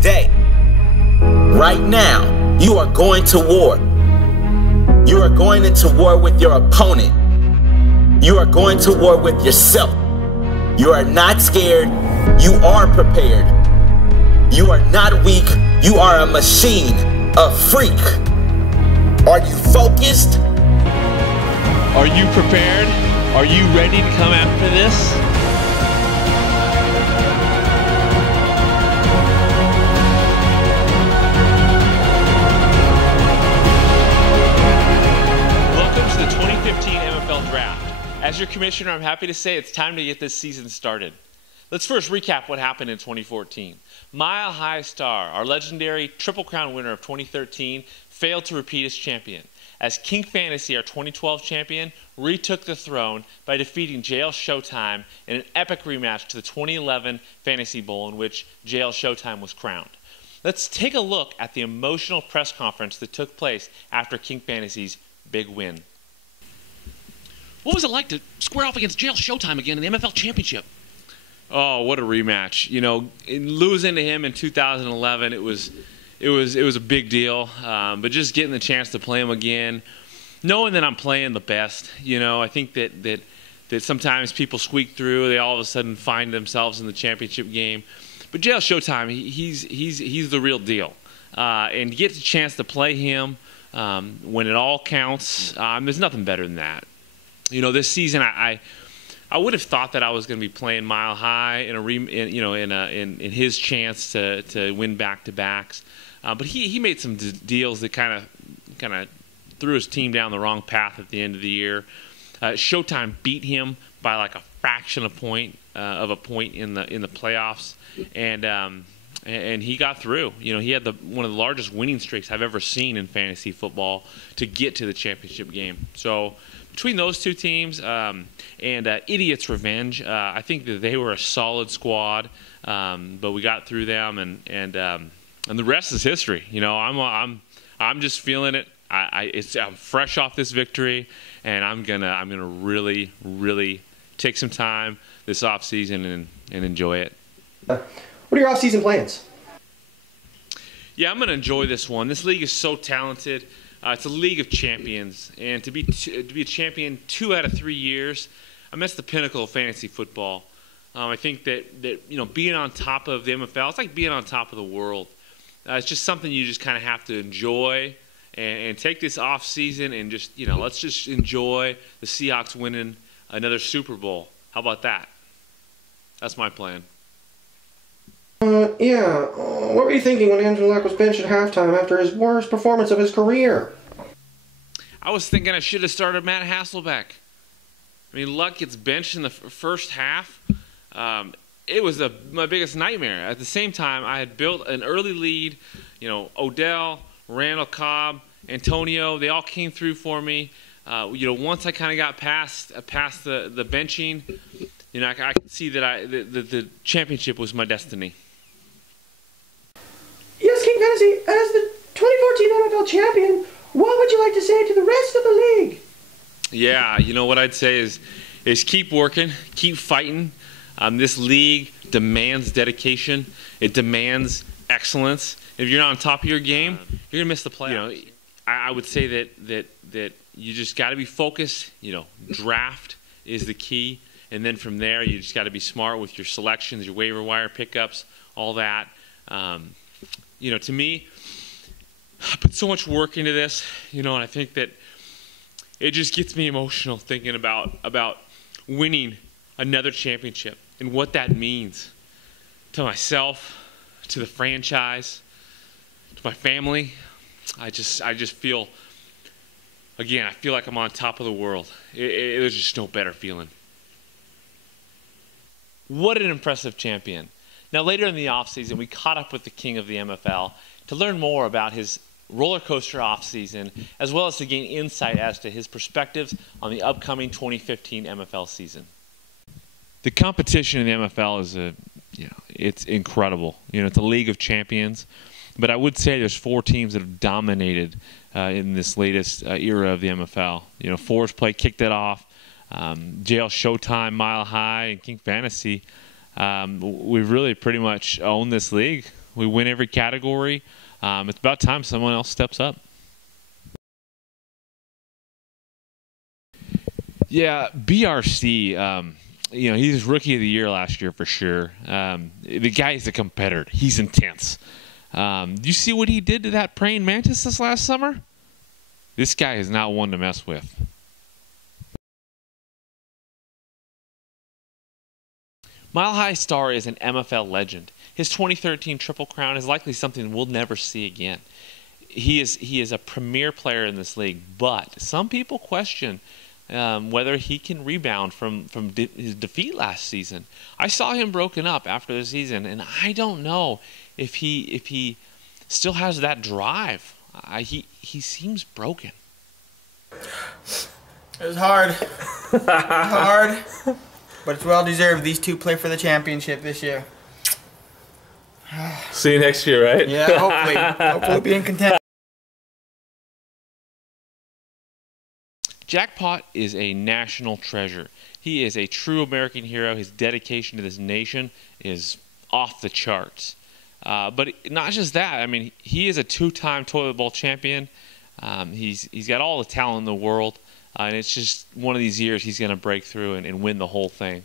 today. Right now, you are going to war. You are going into war with your opponent. You are going to war with yourself. You are not scared. You are prepared. You are not weak. You are a machine, a freak. Are you focused? Are you prepared? Are you ready to come after this? Welcome to the 2015 MFL Draft. As your commissioner, I'm happy to say it's time to get this season started. Let's first recap what happened in 2014. Mile High Star, our legendary Triple Crown winner of 2013, failed to repeat as champion, as King Fantasy, our 2012 champion, retook the throne by defeating JL Showtime in an epic rematch to the 2011 Fantasy Bowl in which JL Showtime was crowned. Let's take a look at the emotional press conference that took place after King Fantasy's big win. What was it like to square off against JL Showtime again in the MFL Championship? Oh, what a rematch. You know, in losing to him in 2011, it was a big deal. But just getting the chance to play him again, knowing that I'm playing the best, you know, I think that sometimes people squeak through, they all of a sudden find themselves in the championship game. But JL Showtime, he's the real deal. And to get the chance to play him when it all counts, there's nothing better than that. You know, this season I would have thought that I was going to be playing Mile High in his chance to win back-to-backs, but he made some deals that kind of threw his team down the wrong path at the end of the year. Showtime beat him by like a fraction of a point in the playoffs, and he got through. You know, he had one of the largest winning streaks I've ever seen in fantasy football to get to the championship game. So between those two teams and Idiot's Revenge, I think that they were a solid squad, but we got through them, and the rest is history. You know, I'm just feeling it. I'm fresh off this victory, and I'm gonna really take some time this off season and enjoy it. What are your off season plans? Yeah, I'm gonna enjoy this one. This league is so talented. It's a league of champions, and to be a champion 2 out of 3 years, that's the pinnacle of fantasy football. I think that you know, being on top of the MFL, it's like being on top of the world. It's just something you just kind of have to enjoy and take this off season and just, you know, let's just enjoy the Seahawks winning another Super Bowl. How about that? That's my plan. Yeah. What were you thinking when Andrew Luck was benched at halftime after his worst performance of his career? I was thinking I should have started Matt Hasselbeck. I mean, Luck gets benched in the first half. It was my biggest nightmare. At the same time, I had built an early lead. You know, Odell, Randall Cobb, Antonio, they all came through for me. You know, once I kind of got past the benching, you know, I could see that the championship was my destiny. Yes, King Fantasy, as the 2014 MFL champion, what would you like to say to the rest of the league? Yeah, you know what I'd say is keep working, keep fighting. This league demands dedication. It demands excellence. If you're not on top of your game, you're gonna miss the playoffs. You know, I would say that you just got to be focused. You know, draft is the key, and then from there, you just got to be smart with your selections, your waiver wire pickups, all that. You know, to me, I put so much work into this, you know, and I think that it just gets me emotional thinking about winning another championship and what that means to myself, to the franchise, to my family. I just feel, again, I feel like I'm on top of the world. There's just no better feeling. What an impressive champion. Now, later in the offseason, we caught up with the king of the MFL to learn more about his roller coaster offseason, as well as to gain insight as to his perspectives on the upcoming 2015 MFL season. The competition in the MFL is it's incredible. You know, it's a league of champions, but I would say there's 4 teams that have dominated in this latest era of the MFL. You know, Forest Play kicked it off. JL Showtime, Mile High, and King Fantasy. We've really pretty much owned this league We win every category. It's about time someone else steps up. Yeah, BRC, he's Rookie of the Year last year for sure. The guy is a competitor. He's intense. You see what he did to that praying mantis this last summer? This guy is not one to mess with. Mile High Star is an MFL legend. His 2013 Triple Crown is likely something we'll never see again. He is a premier player in this league, but some people question whether he can rebound from his defeat last season. I saw him broken up after the season, and I don't know if he still has that drive. He seems broken. It was hard. Hard. But it's well deserved. These two play for the championship this year. See you next year, right? Yeah, hopefully. Hopefully be in contention. Jackpot is a national treasure. He is a true American hero. His dedication to this nation is off the charts. But not just that. I mean, he is a two-time toilet bowl champion. He's got all the talent in the world. And it's just one of these years he's going to break through and win the whole thing.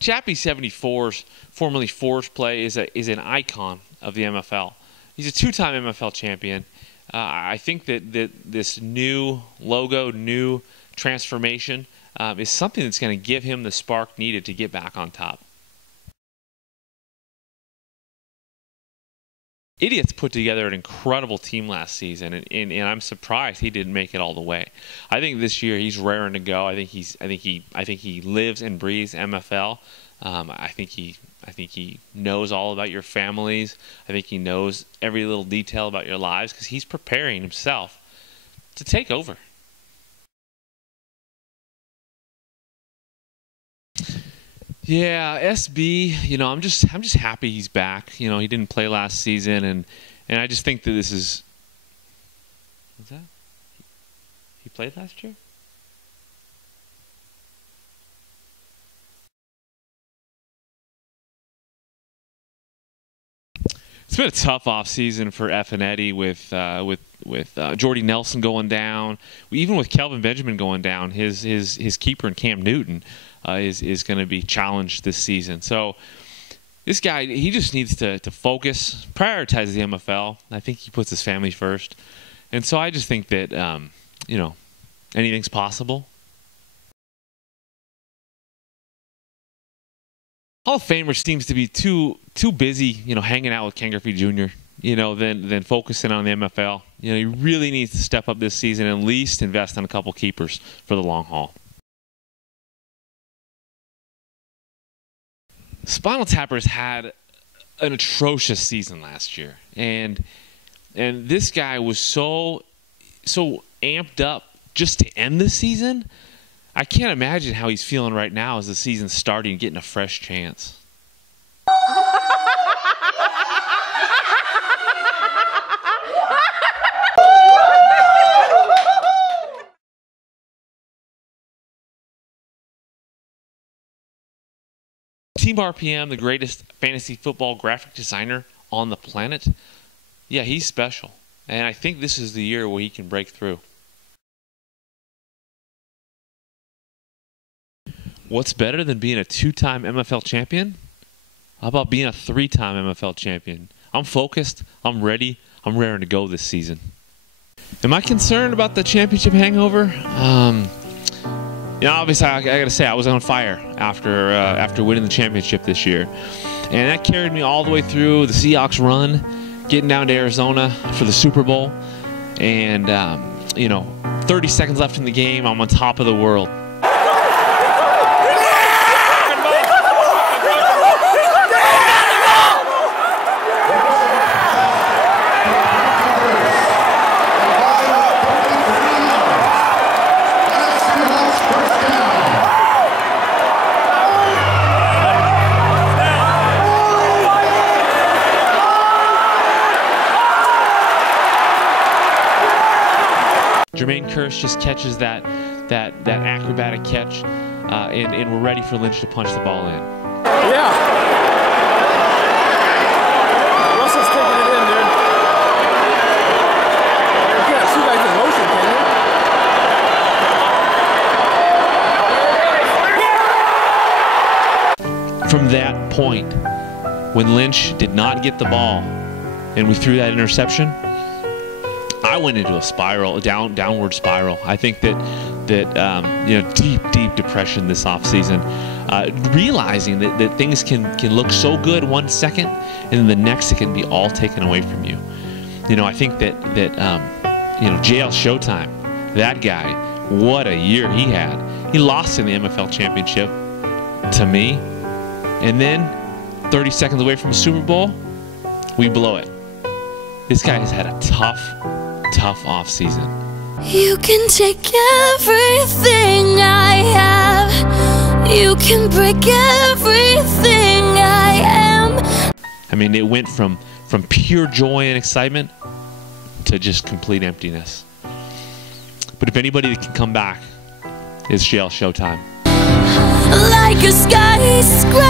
Chappie 74's, formerly Force Play, is an icon of the MFL. He's a two-time MFL champion. I think that this new logo, new transformation, is something that's going to give him the spark needed to get back on top. Idiots put together an incredible team last season, and I'm surprised he didn't make it all the way. I think this year he's raring to go. I think he lives and breathes MFL. I think he knows all about your families. I think he knows every little detail about your lives because he's preparing himself to take over. Yeah, SB, I'm just happy he's back. He didn't play last season, and I just think that this is. What's that? He played last year? It's been a tough offseason for F and Eddie with Jordy Nelson going down, even with Kelvin Benjamin going down. His keeper in Cam Newton is going to be challenged this season. So this guy, he just needs to focus, prioritize the MFL. I think he puts his family first, and so I just think that anything's possible. Hall of Famer seems to be too busy, hanging out with Ken Griffey Jr., than focusing on the MFL. He really needs to step up this season and at least invest in a couple keepers for the long haul. Spinal Tappers had an atrocious season last year, and this guy was so amped up just to end the season. I can't imagine how he's feeling right now as the season's starting, getting a fresh chance. Team RPM, the greatest fantasy football graphic designer on the planet, yeah, he's special. And I think this is the year where he can break through. What's better than being a two-time MFL champion? How about being a three-time MFL champion? I'm focused, I'm ready, I'm raring to go this season. Am I concerned about the championship hangover? Obviously, I got to say, I was on fire after winning the championship this year. And that carried me all the way through the Seahawks run, getting down to Arizona for the Super Bowl. And, 30 seconds left in the game, I'm on top of the world. Jermaine Kearse just catches that acrobatic catch, and we're ready for Lynch to punch the ball in. Yeah. Russell's taking it in, dude. You can't see guys in motion, can you? From that point, when Lynch did not get the ball and we threw that interception, I went into a spiral, a downward spiral. I think that deep depression this offseason. Realizing that things can look so good 1 second, and then the next it can be all taken away from you. I think that JL Showtime, that guy, what a year he had. He lost in the MFL Championship to me, and then 30 seconds away from a Super Bowl, we blow it. This guy has had a tough offseason. You can take everything I have. You can break everything I am. I mean, it went from pure joy and excitement to just complete emptiness. But if anybody that can come back, it's JL Showtime. Like a skyscraper,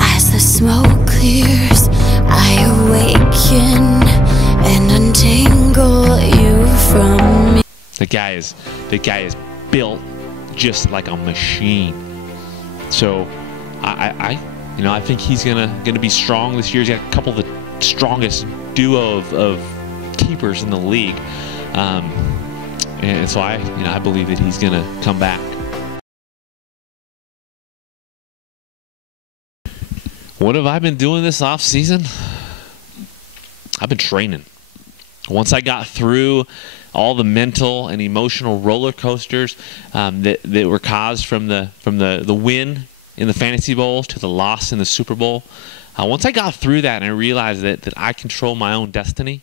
as the smoke clears, I awaken and untangle you from me. The guy is built just like a machine. So I think he's gonna be strong this year. He's got a couple of the strongest duo of keepers in the league, and so I believe that he's gonna come back. What have I been doing this off season? I've been training. Once I got through all the mental and emotional roller coasters that were caused from the win in the Fantasy Bowl to the loss in the Super Bowl, once I got through that and I realized that I control my own destiny,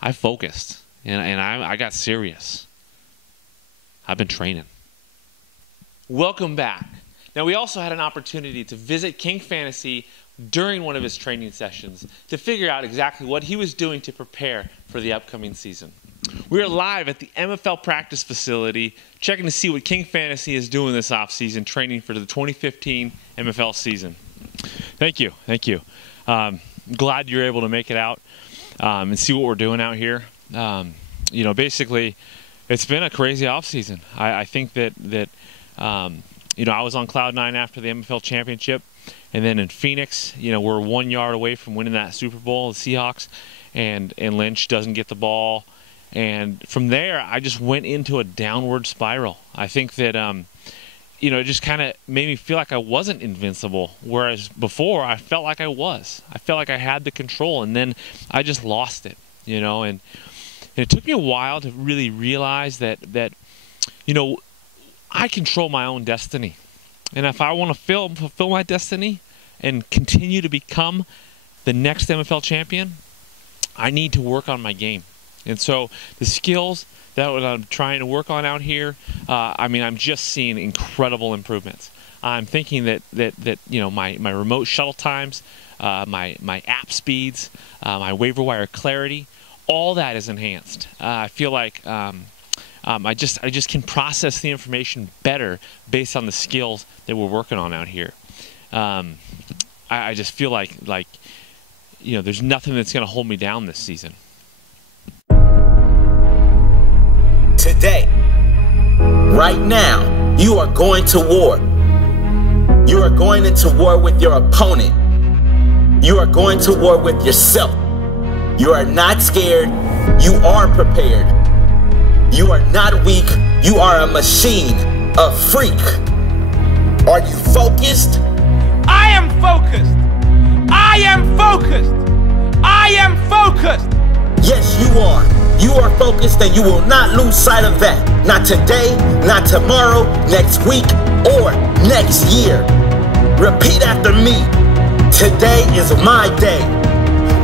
I focused and I got serious. I've been training. Welcome back. Now, we also had an opportunity to visit King Fantasy during one of his training sessions to figure out exactly what he was doing to prepare for the upcoming season. We are live at the MFL practice facility, checking to see what King Fantasy is doing this offseason, training for the 2015 MFL season. Thank you. Glad you're able to make it out and see what we're doing out here. Basically, it's been a crazy offseason. I think that I was on cloud nine after the MFL championship, and then in Phoenix, we're 1 yard away from winning that Super Bowl, the Seahawks, and Lynch doesn't get the ball. And from there, I just went into a downward spiral. I think that, it just kind of made me feel like I wasn't invincible, whereas before I felt like I was. I felt like I had the control, and then I just lost it, and it took me a while to really realize that I control my own destiny. And if I want to fulfill my destiny and continue to become the next MFL champion, I need to work on my game. And so the skills that I'm trying to work on out here, I'm just seeing incredible improvements. I'm thinking that my remote shuttle times, my app speeds, my waiver wire clarity, all that is enhanced. I feel like I just can process the information better based on the skills that we're working on out here. I just feel like there's nothing that's going to hold me down this season. Today, right now, you are going to war. You are going into war with your opponent. You are going to war with yourself. You are not scared. You are prepared. You are not weak. You are a machine, a freak. Are you focused? I am focused. I am focused. I am focused. Yes, you are. You are focused, and you will not lose sight of that. Not today, not tomorrow, next week, or next year. Repeat after me. Today is my day.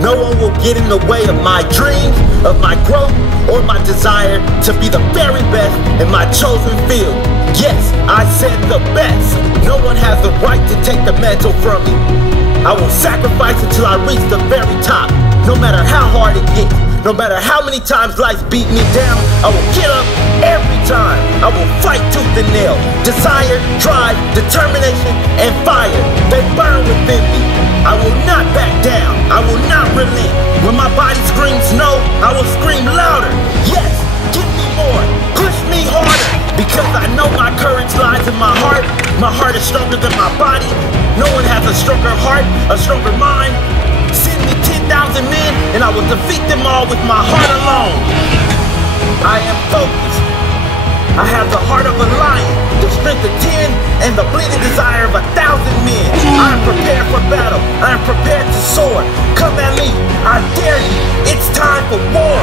No one will get in the way of my dreams, of my growth, or my desire to be the very best in my chosen field. Yes, I said the best. No one has the right to take the mantle from me. I will sacrifice until I reach the very top, no matter how hard it gets. No matter how many times life beat me down, I will get up every time. I will fight tooth tooth and nail. Desire, drive, determination, and fire. They burn within me. I will not back down. I will not relent. When my body screams no, I will scream louder. Yes, give me more. Push me harder. Because I know my courage lies in my heart. My heart is stronger than my body. No one has a stronger heart, a stronger mind. Send me 10,000 men and I will defeat them all with my heart alone. I am focused. I have the heart of a lion, the strength of 10, and the bleeding desire of 1,000 men. I am prepared for battle. I am prepared to soar. Come at me. I dare you. It's time for war.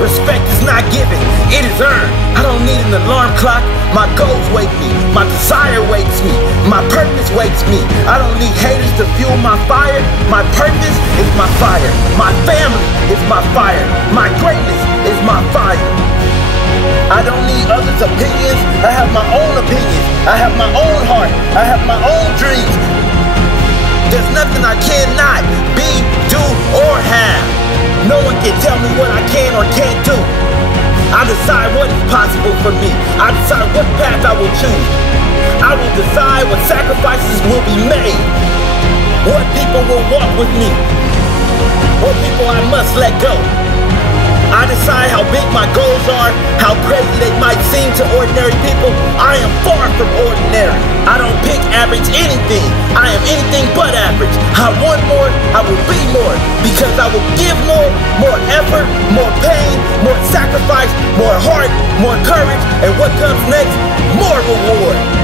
Respect is not given, it is earned. I don't need an alarm clock. My goals wake me. My desire wakes me. My purpose wakes me. I don't need haters to fuel my fire. My purpose is my fire. My family is my fire. My greatness is my fire. I don't need others' opinions. I have my own opinions. I have my own heart. I have my own dreams. There's nothing I cannot be, do, or have. No one can tell me what I can or can't do. I decide what is possible for me. I decide what path I will choose. I will decide what sacrifices will be made. What people will walk with me. What people I must let go. I decide how big my goals are, how crazy they might seem to ordinary people. I am far from ordinary. I don't pick average anything. I am anything but average. I want more, I will be more. Because I will give more effort, more pain, more sacrifice, more heart, more courage. And what comes next? More reward.